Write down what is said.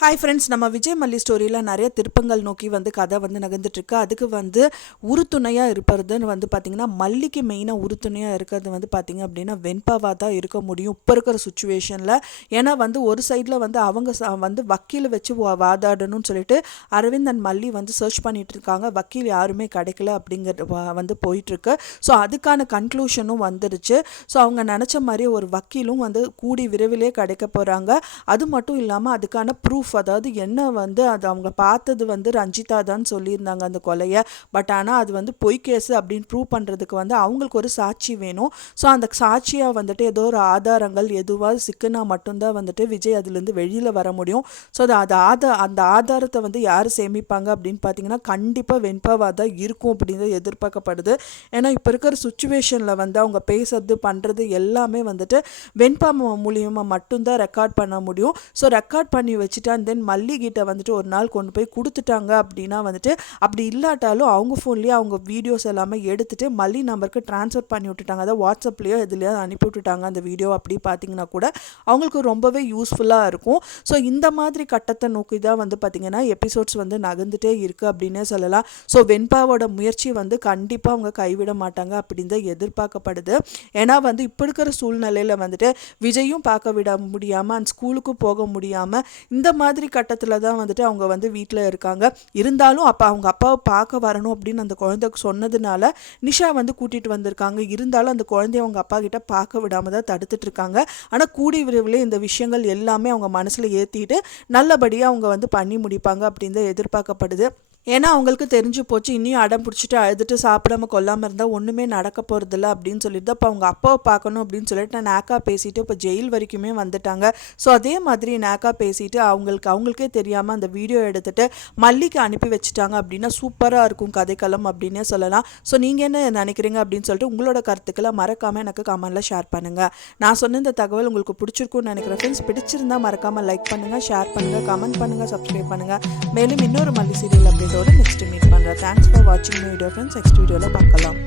Hi friends, நம்ம விஜய் மல்லி ஸ்டோரியில் நிறைய திருப்பங்கள் நோக்கி கதை நகர்ந்துட்டுருக்கு. அதுக்கு உறுதுணையாக இருப்பதுன்னு பார்த்திங்கன்னா மல்லிக்கு மெயினாக உறுதுணையாக இருக்கிறது பார்த்திங்க அப்படின்னா வெண்பாவாக தான் இருக்க முடியும் இப்போ இருக்கிற சுச்சுவேஷனில். ஏன்னா ஒரு சைடில் அவங்க வக்கீல் வச்சு வாதாடணும்னு சொல்லிட்டு அரவிந்த் அண்ட் மல்லி சர்ச் பண்ணிட்டு இருக்காங்க. வக்கீல் யாருமே கிடைக்கல அப்படிங்கிற போயிட்டுருக்கு. ஸோ அதுக்கான கன்க்ளூஷனும் வந்துடுச்சு. ஸோ அவங்க நினச்ச மாதிரி ஒரு வக்கீலும் கூடி விரைவிலே கிடைக்க போகிறாங்க. அது மட்டும் இல்லாமல் அதுக்கான ப்ரூஃப், அதாவது என்ன அது அவங்க பார்த்தது ரஞ்சிதா தான் சொல்லியிருந்தாங்க அந்த கொலையை. பட் ஆனால் அது பொய் கேஸு அப்படின்னு ப்ரூவ் பண்ணுறதுக்கு அவங்களுக்கு ஒரு சாட்சி வேணும். ஸோ அந்த சாட்சியாக ஏதோ ஒரு ஆதாரங்கள் எதுவாக சிக்குனா மட்டும்தான் விஜய் அதுலேருந்து வெளியில் வர முடியும். ஸோ அந்த ஆதாரத்தை யார் சேமிப்பாங்க அப்படின்னு பார்த்தீங்கன்னா கண்டிப்பாக வெண்பாவாக தான் இருக்கும் அப்படின்றது எதிர்பார்க்கப்படுது. ஏன்னா இப்போ இருக்கிற சுச்சுவேஷனில் அவங்க பேசுறது பண்ணுறது எல்லாமே வெண்பா மூலியமாக மட்டும்தான் ரெக்கார்ட் பண்ண முடியும். ஸோ ரெக்கார்ட் பண்ணி வச்சுட்டு அண்ட் தென் மல்லிகிட்ட ஒரு நாள் கொண்டு போய் கொடுத்துட்டாங்க அப்படின்னா அப்படி இல்லாட்டாலும் அவங்க ஃபோன்லேயே அவங்க வீடியோஸ் எல்லாமே எடுத்துகிட்டு மல்லி நம்பருக்கு ட்ரான்ஸ்ஃபர் பண்ணி விட்டுட்டாங்க. அதாவது வாட்ஸ்அப்லேயோ இதுலையோ அனுப்பி விட்டுட்டாங்க அந்த வீடியோ. அப்படி பார்த்தீங்கன்னா கூட அவங்களுக்கு ரொம்பவே யூஸ்ஃபுல்லாக இருக்கும். ஸோ இந்த மாதிரி கட்டத்தை நோக்கி தான் பார்த்திங்கன்னா எபிசோட்ஸ் நகர்ந்துட்டே இருக்குது அப்படின்னே சொல்லலாம். ஸோ வெண்பாவோட முயற்சி கண்டிப்பாக அவங்க கைவிட மாட்டாங்க அப்படின்னு தான் எதிர்பார்க்கப்படுது. ஏன்னா இப்போ இருக்கிற சூழ்நிலையில் விஜயும் பார்க்க விட முடியாமல் அந்த ஸ்கூலுக்கும் போக முடியாமல் இந்த மாதிரி கட்டத்தில் தான் அவங்க வீட்டில் இருக்காங்க. இருந்தாலும் அப்போ அவங்க அப்பாவை பார்க்க வரணும் அப்படின்னு அந்த குழந்தைக்கு சொன்னதுனால நிஷா கூட்டிகிட்டு வந்திருக்காங்க. இருந்தாலும் அந்த குழந்தைய அவங்க அப்பா கிட்ட பார்க்க விடாமல் தான் தடுத்துட்டு இருக்காங்க. ஆனால் கூடி விரைவில் இந்த விஷயங்கள் எல்லாமே அவங்க மனசில் ஏற்றிட்டு நல்லபடியாக அவங்க பண்ணி முடிப்பாங்க அப்படின்னு தான் எதிர்பார்க்கப்படுது. ஏன்னா அவங்களுக்கு தெரிஞ்சு போச்சு, இன்னும் அடம் பிடிச்சிட்டு அழுதுட்டு சாப்பிடாம கொல்லாமல் இருந்தால் ஒன்றுமே நடக்க போகிறதில்ல அப்படின்னு சொல்லிட்டு அப்போ அவங்க அப்பாவை பார்க்கணும் அப்படின்னு சொல்லிட்டு நேக்கா பேசிட்டு இப்போ ஜெயில் வரைக்குமே வந்துட்டாங்க. ஸோ அதே மாதிரி நேக்கா பேசிட்டு அவங்களுக்கே தெரியாமல் அந்த வீடியோ எடுத்துகிட்டு மல்லிக்கு அனுப்பி வச்சுட்டாங்க அப்படின்னா சூப்பராக இருக்கும் கதைக்களம் அப்படின்னே சொல்லலாம். ஸோ நீங்கள் என்ன நினைக்கிறீங்க அப்படின்னு சொல்லிட்டு உங்களோட கருத்துக்களை மறக்காமல் எனக்கு கமெண்ட்டில் ஷேர் பண்ணுங்கள். நான் சொன்ன இந்த தகவல் உங்களுக்கு பிடிச்சிருக்குன்னு நினைக்கிறேன் ஃப்ரெண்ட்ஸ். பிடிச்சிருந்தால் மறக்காமல் லைக் பண்ணுங்கள், ஷேர் பண்ணுங்கள், கமெண்ட் பண்ணுங்கள், சப்ஸ்கிரைப் பண்ணுங்கள். மேலும் இன்னொரு மல்லி சீரியல் அப்டேட் நெக்ஸ்ட் மீட் பண்ணுறேன். தேங்க்ஸ் ஃபார் வாட்சிங் மை வீடியோ ஃப்ரெண்ட்ஸ். நெக்ஸ்ட் வீடியோவில் பார்க்கலாம்.